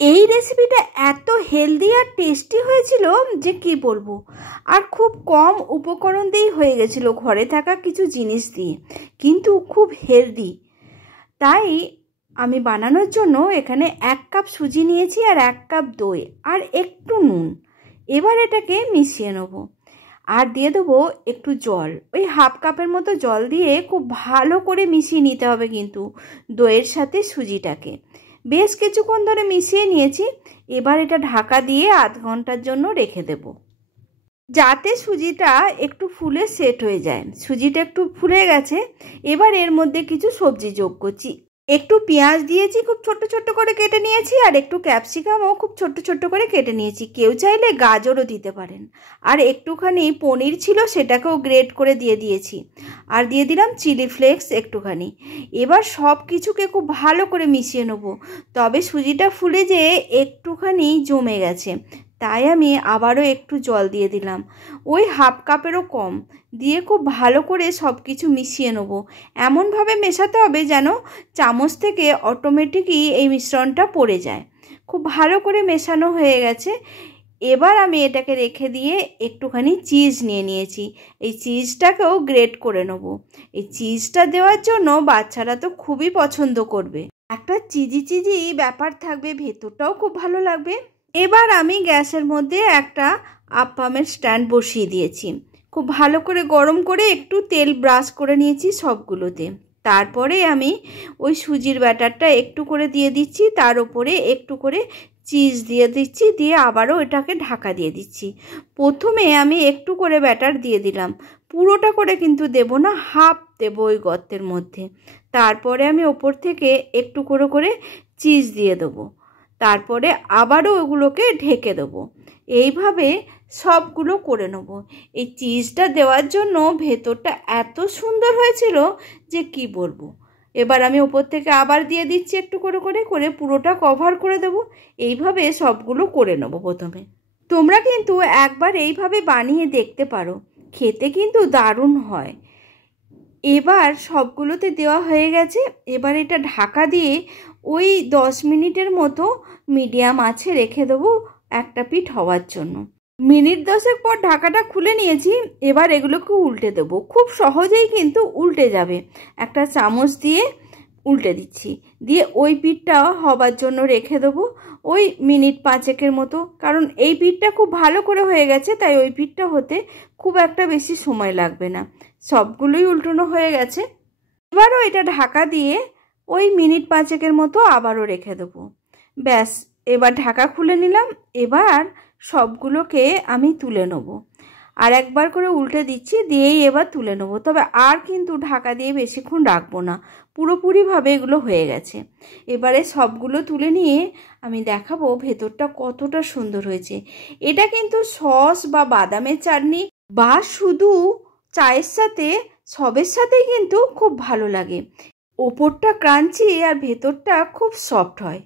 এই রেসিপিটা এত হেলদি আর টেস্টি হয়েছিল যে কি বলবো। আর খুব কম উপকরণ দিয়েই হয়ে গেছিলো, ঘরে থাকা কিছু জিনিস দিয়ে, কিন্তু খুব হেলদি। তাই আমি বানানোর জন্য এখানে 1 কাপ সুজি নিয়েছি আর 1 কাপ দই আর একটু নুন। এবার এটাকে মিশিয়ে নেব আর দিয়ে দেবো একটু জল, ওই 1/2 কাপের মতো জল দিয়ে খুব ভালো করে মিশিয়ে নিতে হবে কিন্তু দইয়ের সাথে সুজিটাকে। বেশ কিছুক্ষণ ধরে মিশিয়ে নিয়েছি। এবার এটা ঢাকা দিয়ে আধ ঘন্টার জন্য রেখে দেব, যাতে সুজিটা একটু ফুলে সেট হয়ে যায়। সুজিটা একটু ফুলে গেছে। এবার এর মধ্যে কিছু সবজি যোগ করছি। একটু পেঁয়াজ দিয়েছি, খুব ছোট ছোট করে কেটে নিয়েছি, আর একটু ক্যাপসিকামও খুব ছোট ছোট করে কেটে নিয়েছি। কেউ চাইলে গাজরও দিতে পারেন। আর একটুখানি পনির ছিল, সেটাকেও গ্রেট করে দিয়ে দিয়েছি। আর দিয়ে দিলাম চিলি ফ্লেক্স একটুখানি। এবার সব কিছুকে খুব ভালো করে মিশিয়ে নেব। তবে সুজিটা ফুলে যেয়ে একটুখানি জমে গেছে, তাই আমি আবারও একটু জল দিয়ে দিলাম, ওই 1/2 কাপেরও কম দিয়ে খুব ভালো করে সব কিছু মিশিয়ে নেব। এমনভাবে মেশাতে হবে যেন চামচ থেকে অটোমেটিকই এই মিশ্রণটা পড়ে যায়। খুব ভালো করে মেশানো হয়ে গেছে। এবার আমি এটাকে রেখে দিয়ে একটুখানি চিজ নিয়ে নিয়েছি। এই চিজটাকেও গ্রেট করে নেব। এই চিজটা দেওয়ার জন্য বাচ্চারা তো খুবই পছন্দ করবে, একটা চিজি চিজি ব্যাপার থাকবে, ভেতরটাও খুব ভালো লাগবে। এবার আমি গ্যাসের মধ্যে একটা আপ্পামের স্ট্যান্ড বসিয়ে দিয়েছি। খুব ভালো করে গরম করে একটু তেল ব্রাশ করে নিয়েছি সবগুলোতে। তারপরে আমি ওই সুজির ব্যাটারটা একটু করে দিয়ে দিচ্ছি, তার উপরে একটু করে চিজ দিয়ে দিচ্ছি, দিয়ে আবারও এটাকে ঢাকা দিয়ে দিচ্ছি। প্রথমে আমি একটু করে ব্যাটার দিয়ে দিলাম, পুরোটা করে কিন্তু দেব না, হাফ দেবো ওই গর্তের মধ্যে। তারপরে আমি ওপর থেকে একটু করে করে চিজ দিয়ে দেবো। তারপরে আবারও ওগুলোকে ঢেকে দেবো। এইভাবে সবগুলো করে নেব। এই চিজটা দেওয়ার জন্য ভেতরটা এত সুন্দর হয়েছিল যে কি বলবো। এবার আমি ওপর থেকে আবার দিয়ে দিচ্ছি একটু করে করে করে পুরোটা কভার করে দেব। এইভাবে সবগুলো করে নেব প্রথমে। তোমরা কিন্তু একবার এইভাবে বানিয়ে দেখতে পারো, খেতে কিন্তু দারুণ হয়। এবার সবগুলোতে দেওয়া হয়ে গেছে। এবার এটা ঢাকা দিয়ে ওই 10 মিনিটের মতো মিডিয়াম আঁচে রেখে দেবো একটা পিঠ হওয়ার জন্য। মিনিট 10 পর ঢাকাটা খুলে নিয়েছি। এবার এগুলোকে উল্টে দেবো, খুব সহজেই কিন্তু উল্টে যাবে। একটা চামচ দিয়ে উল্টে দিচ্ছি, দিয়ে ওই পিঠটা হবার জন্য রেখে দেবো ওই মিনিট 5 মতো। কারণ এই পিঠটা খুব ভালো করে হয়ে গেছে, তাই ওই পিঠটা হতে খুব একটা বেশি সময় লাগবে না। সবগুলোই উল্টানো হয়ে গেছে। এবারও এটা ঢাকা দিয়ে ওই মিনিট 5 মতো আবারও রেখে দেবো। ব্যাস, এবার ঢাকা খুলে নিলাম। এবার সবগুলোকে আমি তুলে নেব, আর একবার করে উল্টে দিচ্ছি, দিয়েই এবার তুলে নেব। তবে আর কিন্তু ঢাকা দিয়ে বেশিক্ষণ রাখবো না, পুরোপুরিভাবে এগুলো হয়ে গেছে। এবারে সবগুলো তুলে নিয়ে আমি দেখাবো ভেতরটা কতটা সুন্দর হয়েছে। এটা কিন্তু সস বা বাদামের চাটনি বা শুধু চায়ের সাথে, সবের সাথেই কিন্তু খুব ভালো লাগে। ওপরটা ক্রাঞ্চি আর ভেতরটা খুব সফট হয়।